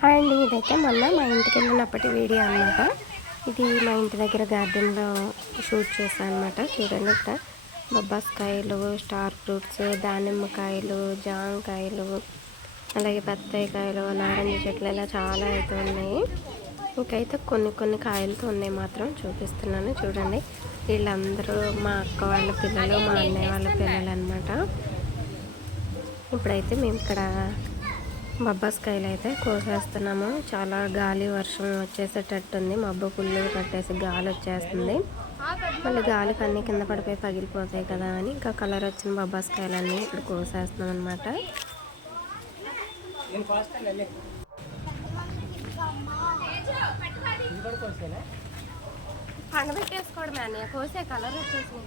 Hi అండి ఇదైతే మొన్న మా ఇంటికి వెళ్ళినప్పటి వీడియో అనమాట ఇది మా ఇంటి దగ్గర గార్డెన్లో షూట్ చేశాను అనమాట చూడండి ఇక్కడ. బొబ్బాస్కాయలు స్టార్ ఫ్రూట్స్ దానిమ్మకాయలు జామకాయలు అలాగే బత్తాయి కాయలు నారింజ చెట్లు ఇలా చాలా అయితే ఉన్నాయి. ఇంకైతే కొన్ని కొన్ని కాయలతో ఉన్నాయి మాత్రం చూపిస్తున్నాను. చూడండి. వీళ్ళందరూ మా అక్క వాళ్ళ పిల్లలు మా అన్నయ్య వాళ్ళ పిల్లలు అనమాట ఇప్పుడైతే మేము ఇక్కడ బొబ్బాస్కాయలు అయితే కోసేస్తున్నాము. చాలా గాలి వర్షం వచ్చేసేటట్టుంది. మబ్బు పుల్లు కట్టేసి గాలి వచ్చేస్తుంది. మళ్ళీ గాలికి అన్నీ కింద పడిపోయి పగిలిపోతాయి కదా అని ఇంకా కలర్ వచ్చిన బొబ్బాస్కాయలన్నీ ఇప్పుడు కోసేస్తున్నాం అనమాట పండబెట్టేసుకోవడమే అన్నయ్య. కోసే కలర్ వచ్చేసింది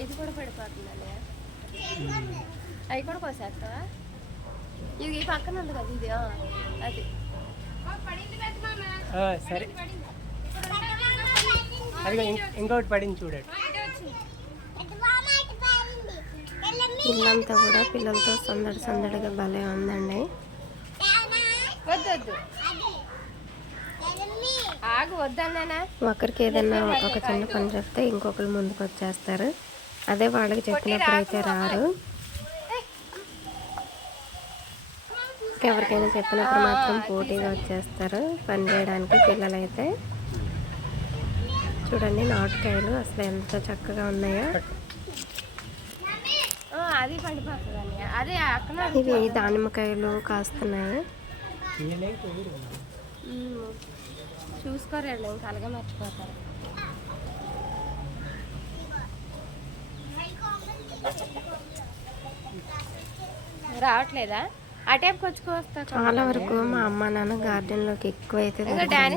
ఇది కూడా పడిపోతుంది అన్నయ్య అవి కూడా కోసేస్తావా? ఇది ఈ పక్కన ఉంది కదా ఇది అది. ఆ, సరే. అదిగో ఇం- ఇంకొకటి పడింది చూడండి. ఇల్లంతా కూడా పిల్లలతో సందడి సందడిగా భలే ఉందండి. వద్దొద్దు ఒకరికి ఏదైనా ఒక చిన్న పని చెప్తే ఇంకొకరు ముందుకు వచ్చేస్తారు అదే వాళ్ళకి చెప్పినప్పుడు అయితే రారు. ఎవరికైనా చెప్పినప్పుడు మాత్రం పోటీగా వచ్చేస్తారు. పని చేయడానికి పిల్లలైతే. చూడండి నాటుకాయలు అసలు ఎంత చక్కగా ఉన్నాయో. ఇవి దానిమ్మకాయలు కాస్తున్నాయి. చూసుకోరండి ఇంకా అలాగే మర్చిపోతారు. రావట్లేదా? ఆ వచ్చుకోవస్తా చాలా వరకు మా అమ్మ నాన్న గార్డెన్లోకి ఎక్కువ అయితే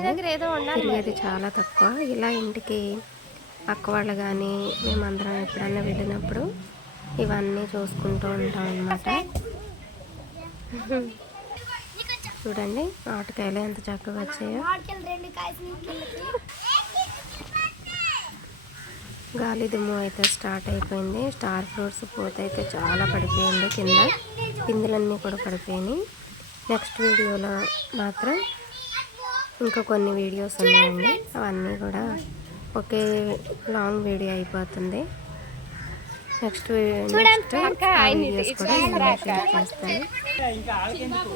దగ్గర ఏదో ఉండాలి చాలా తక్కువ. ఇలా ఇంటికి అక్క వాళ్ళు కానీ మేమందరం ఎప్పుడన్నా వెళ్ళినప్పుడు ఇవన్నీ చూసుకుంటూ ఉంటాం అన్నమాట. చూడండి నాటుకాయలు ఎంత చక్కగా వచ్చాయో. గాలి దుమ్ము అయితే స్టార్ట్ అయిపోయింది. స్టార్ ఫ్రూట్స్ పూత అయితే చాలా పడిపోయింది కింద. పిందులన్నీ కూడా పడిపోయినాయి. నెక్స్ట్ వీడియోలో మాత్రం ఇంకా కొన్ని వీడియోస్ ఉన్నాయండి. అవన్నీ కూడా ఒకే లాంగ్ వీడియో అయిపోతుంది. నెక్స్ట్ నెక్స్ట్ వీడియోస్ కూడా నేను షేర్ చేస్తాను ఇంకా ఆగేందుకు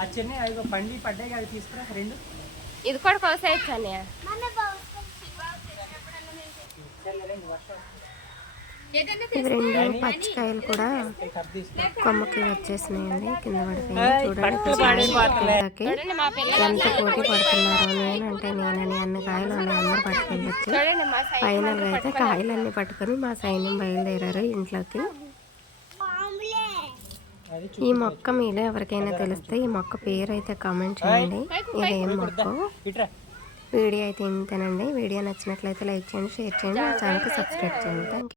ఆ చెన్నై అదిగో పండి పడ్డాయి కదా తీసుకురా రెండు. ఇది కూడా కోసేయచ్చు అన్నయ్య రెండు పచ్చికాయలు కూడా కొమ్మకి వచ్చేసినాయండి. కింద పడిపోయి చూడండి ఎంత పోటీ పడుతున్నారు నేనంటే నేనని అన్ని కాయలు ఉన్నాయి అందరూ పట్టుకెళ్ళొచ్చు మా సైడ్ ఫైనల్గా అయితే కాయలన్నీ పట్టుకొని మా సైన్యం బయలుదేరారు ఇంట్లోకి. ఈ మొక్క మీలో ఎవరికైనా తెలిస్తే ఈ మొక్క పేరు అయితే కామెంట్ చేయండి. ఇదేం మొక్క. వీడియో అయితే ఇంతేనండి. వీడియో నచ్చినట్లయితే లైక్ చేయండి షేర్ చేయండి. ఛానల్కి సబ్స్క్రైబ్ చేయండి. థ్యాంక్